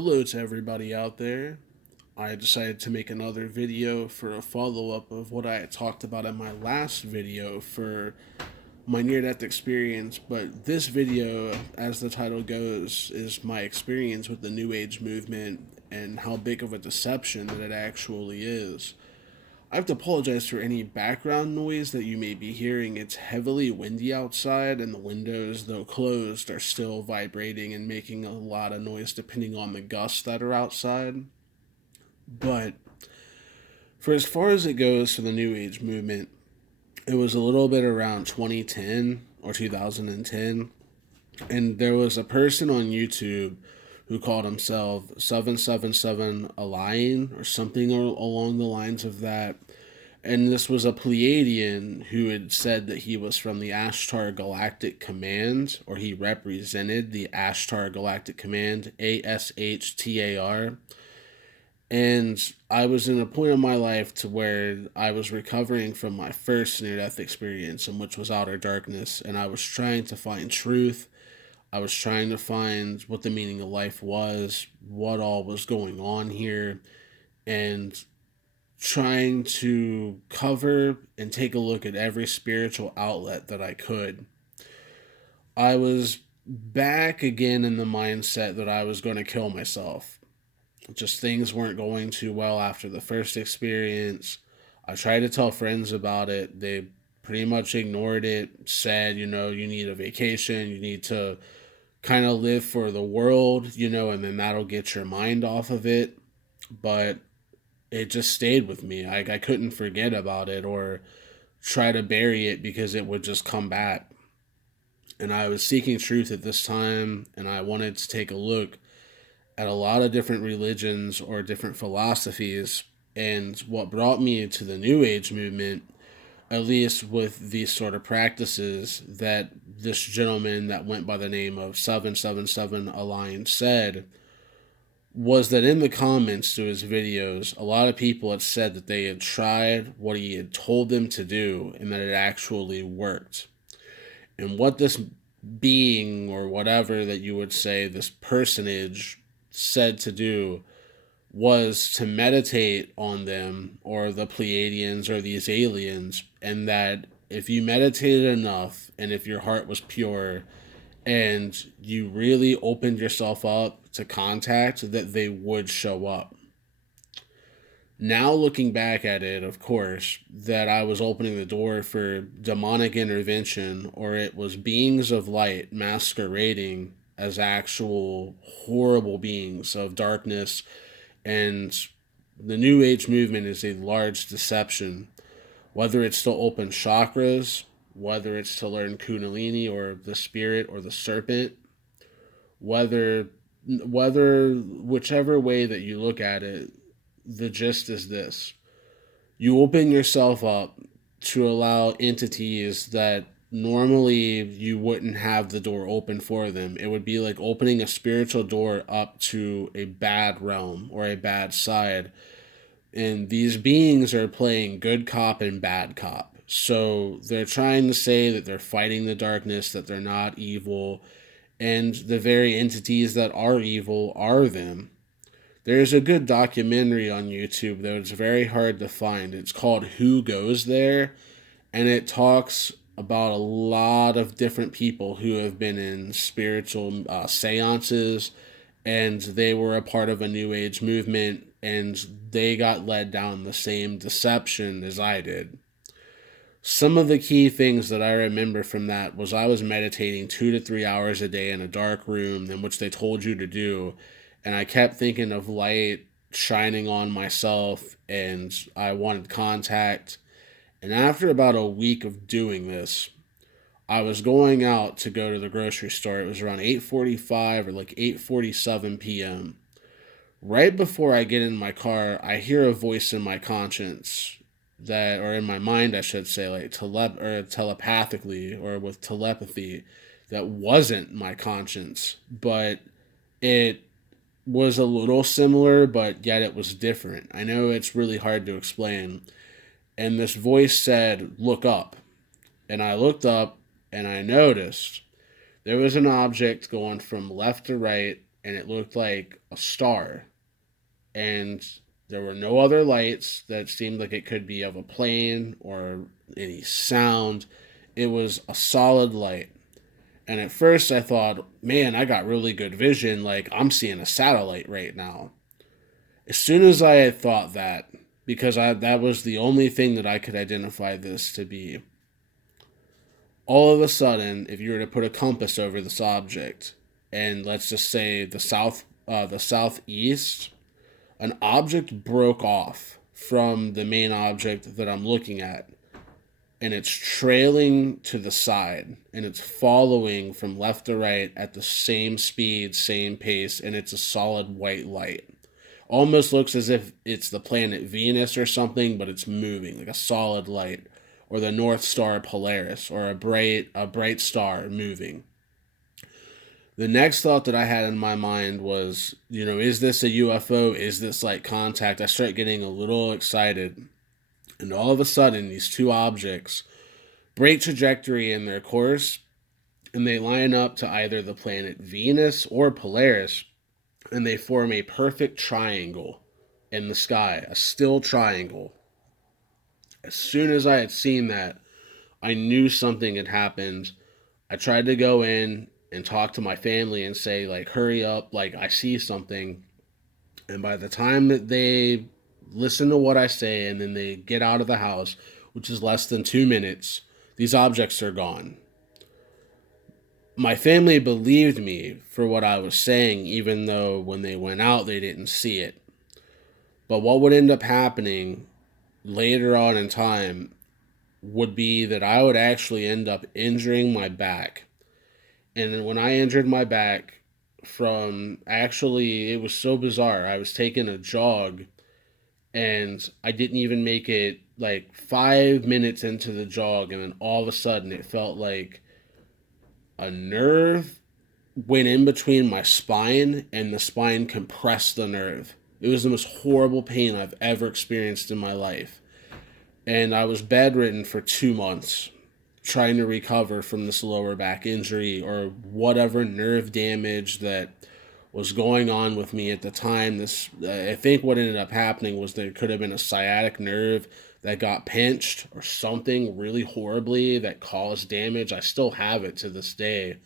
Hello to everybody out there. I decided to make another video for a follow up of what I had talked about in my last video for my near death experience. But this video, as the title goes, is my experience with the New Age movement and how big of a deception that it actually is. I have to apologize for any background noise that you may be hearing. It's heavily windy outside, and the windows, though closed, are still vibrating and making a lot of noise depending on the gusts that are outside. But for as far as it goes for the New Age movement, it was a little bit around 2010 or 2010, and there was a person on YouTube who called himself 777alaje or something along the lines of that. And this was a Pleiadian who had said that he was from the Ashtar Galactic Command, or he represented the Ashtar Galactic Command, ASHTAR. And I was in a point in my life to where I was recovering from my first near death experience, in which was outer darkness, and I was trying to find truth. I was trying to find what the meaning of life was, what all was going on here, and trying to cover and take a look at every spiritual outlet that I could. I was back again in the mindset that I was going to kill myself. Just things weren't going too well after the first experience. I tried to tell friends about it. They pretty much ignored it, said, you need a vacation, you need to kind of live for the world, and then that'll get your mind off of it. But it just stayed with me. I couldn't forget about it or try to bury it because it would just come back. And I was seeking truth at this time, and I wanted to take a look at a lot of different religions or different philosophies. And what brought me to the New Age movement, at least with these sort of practices that this gentleman that went by the name of 777alaje said, was that in the comments to his videos, a lot of people had said that they had tried what he had told them to do and that it actually worked. And what this being, or whatever that you would say, this personage said to do was to meditate on them, or the Pleiadians, or these aliens, and that if you meditated enough and if your heart was pure and you really opened yourself up to contact, that they would show up. Now, looking back at it, of course, that I was opening the door for demonic intervention, or it was beings of light masquerading as actual horrible beings of darkness. And the New Age movement is a large deception, whether it's to open chakras, whether it's to learn Kundalini or the spirit or the serpent, whether whichever way that you look at it, the gist is this: you open yourself up to allow entities that normally you wouldn't have the door open for them. It would be like opening a spiritual door up to a bad realm or a bad side. And these beings are playing good cop and bad cop. So they're trying to say that they're fighting the darkness, that they're not evil, and the very entities that are evil are them. There's a good documentary on YouTube, though it's very hard to find. It's called Who Goes There, and it talks about a lot of different people who have been in spiritual seances, and they were a part of a New Age movement, and they got led down the same deception as I did. Some of the key things that I remember from that was I was meditating 2 to 3 hours a day in a dark room, in which they told you to do, and I kept thinking of light shining on myself, and I wanted contact. And after about a week of doing this, I was going out to go to the grocery store. It was around 8:45 or like 8:47 p.m. Right before I get in my car, I hear a voice in my conscience that, or in my mind, I should say, like or telepathically or with telepathy, that wasn't my conscience, but it was a little similar, but yet it was different. I know it's really hard to explain. And this voice said, "Look up." And I looked up and I noticed there was an object going from left to right, and it looked like a star. And there were no other lights that seemed like it could be of a plane or any sound. It was a solid light. And at first I thought, man, I got really good vision. Like, I'm seeing a satellite right now. As soon as I had thought that, because that was the only thing that I could identify this to be, all of a sudden, if you were to put a compass over this object, and let's just say the southeast, an object broke off from the main object that I'm looking at, and it's trailing to the side, and it's following from left to right at the same speed, same pace, and it's a solid white light. Almost looks as if it's the planet Venus or something, but it's moving like a solid light, or the North Star Polaris, or a bright star moving. The next thought that I had in my mind was, is this a UFO? Is this like contact? I start getting a little excited. And all of a sudden, these two objects break trajectory in their course, and they line up to either the planet Venus or Polaris, and they form a perfect triangle in the sky, a still triangle. As soon as I had seen that, I knew something had happened. I tried to go in and talk to my family and say, like, hurry up, like, I see something. And by the time that they listen to what I say and then they get out of the house, which is less than 2 minutes, these objects are gone. My family believed me for what I was saying, even though when they went out, they didn't see it. But what would end up happening later on in time would be that I would actually end up injuring my back. And when I injured my back it was so bizarre. I was taking a jog, and I didn't even make it like 5 minutes into the jog, and then all of a sudden it felt like a nerve went in between my spine, and the spine compressed the nerve. It was the most horrible pain I've ever experienced in my life. And I was bedridden for 2 months trying to recover from this lower back injury or whatever nerve damage that was going on with me at the time. I think what ended up happening was there could have been a sciatic nerve that got pinched or something really horribly that caused damage. I still have it to this day,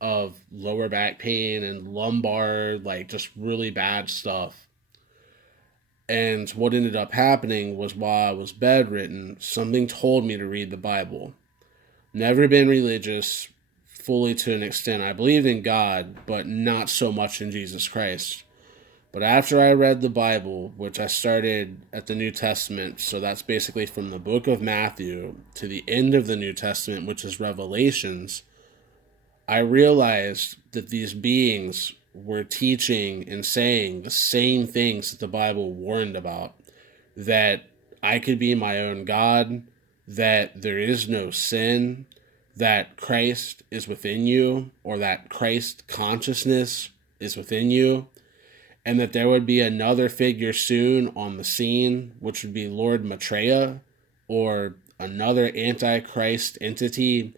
of lower back pain and lumbar, like just really bad stuff. And what ended up happening was, while I was bedridden, something told me to read the Bible. Never been religious fully to an extent. I believed in God, but not so much in Jesus Christ. But after I read the Bible, which I started at the New Testament, so that's basically from the book of Matthew to the end of the New Testament, which is Revelations, I realized that these beings were teaching and saying the same things that the Bible warned about. That I could be my own God, that there is no sin, that Christ is within you, or that Christ consciousness is within you, and that there would be another figure soon on the scene, which would be Lord Maitreya, or another antichrist entity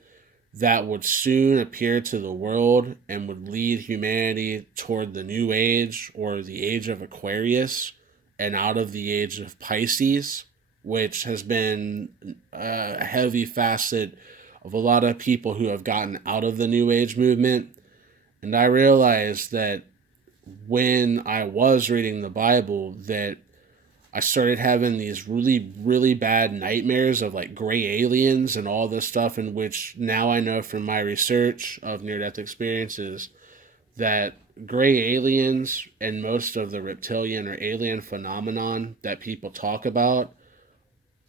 that would soon appear to the world and would lead humanity toward the new age, or the age of Aquarius, and out of the age of Pisces, which has been a heavy facet of a lot of people who have gotten out of the new age movement. And I realized that when I was reading the Bible, that I started having these really, really bad nightmares of like gray aliens and all this stuff, in which now I know from my research of near-death experiences that gray aliens and most of the reptilian or alien phenomenon that people talk about,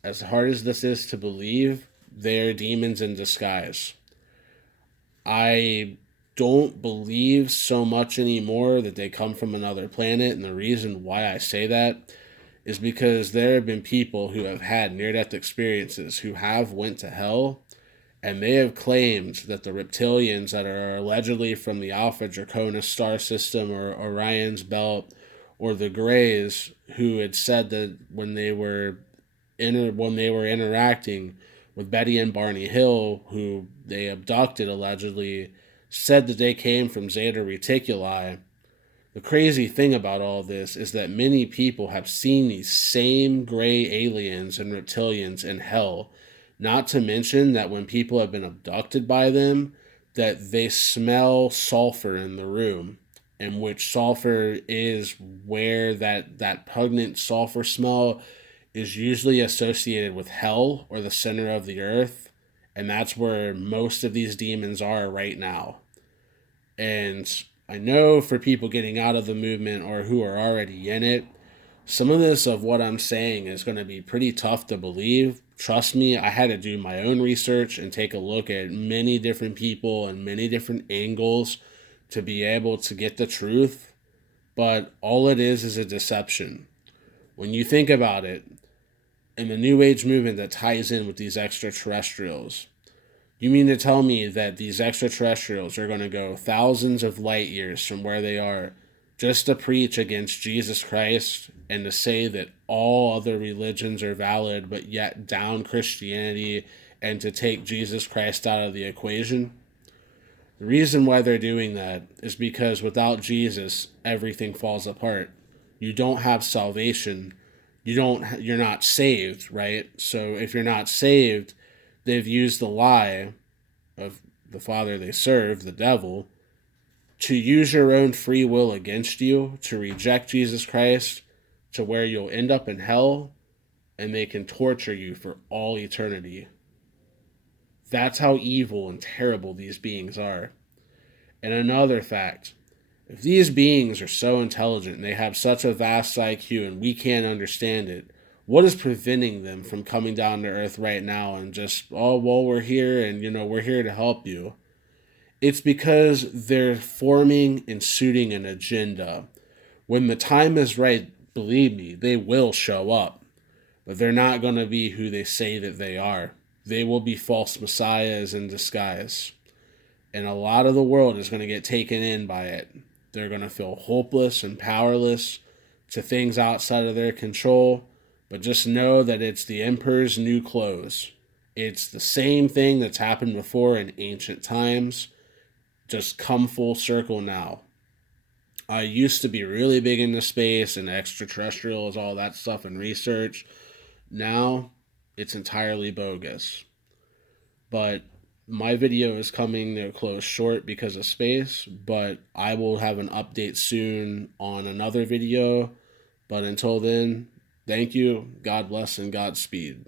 as hard as this is to believe, they're demons in disguise. I don't believe so much anymore that they come from another planet, and the reason why I say that is because there have been people who have had near-death experiences who have went to hell, and they have claimed that the reptilians that are allegedly from the Alpha Draconis star system or Orion's belt, or the Greys, who had said that when they were interacting with Betty and Barney Hill, who they abducted allegedly, said that they came from Zeta Reticuli, The crazy thing about all this is that many people have seen these same gray aliens and reptilians in hell. Not to mention that when people have been abducted by them, that they smell sulfur in the room, in which sulfur is where that pungent sulfur smell is usually associated with hell or the center of the earth, and that's where most of these demons are right now. And I know for people getting out of the movement or who are already in it, some of this of what I'm saying is going to be pretty tough to believe. Trust me, I had to do my own research and take a look at many different people and many different angles to be able to get the truth. But all it is a deception. When you think about it, in the New Age movement that ties in with these extraterrestrials, you mean to tell me that these extraterrestrials are going to go thousands of light years from where they are just to preach against Jesus Christ and to say that all other religions are valid, but yet down Christianity and to take Jesus Christ out of the equation? The reason why they're doing that is because without Jesus, everything falls apart. You don't have salvation. You're not saved, right? So if you're not saved, they've used the lie of the father they serve, the devil, to use your own free will against you, to reject Jesus Christ, to where you'll end up in hell, and they can torture you for all eternity. That's how evil and terrible these beings are. And another fact, if these beings are so intelligent and they have such a vast IQ and we can't understand it, what is preventing them from coming down to earth right now and just, oh, well, we're here and, we're here to help you? It's because they're forming and suiting an agenda. When the time is right, believe me, they will show up. But they're not going to be who they say that they are. They will be false messiahs in disguise. And a lot of the world is going to get taken in by it. They're going to feel hopeless and powerless to things outside of their control. But just know that it's the emperor's new clothes. It's the same thing that's happened before in ancient times, just come full circle now. I used to be really big into space and extraterrestrials, all that stuff, and research. Now, it's entirely bogus. But my video is coming to a close short because of space, but I will have an update soon on another video. But until then, thank you, God bless, and Godspeed.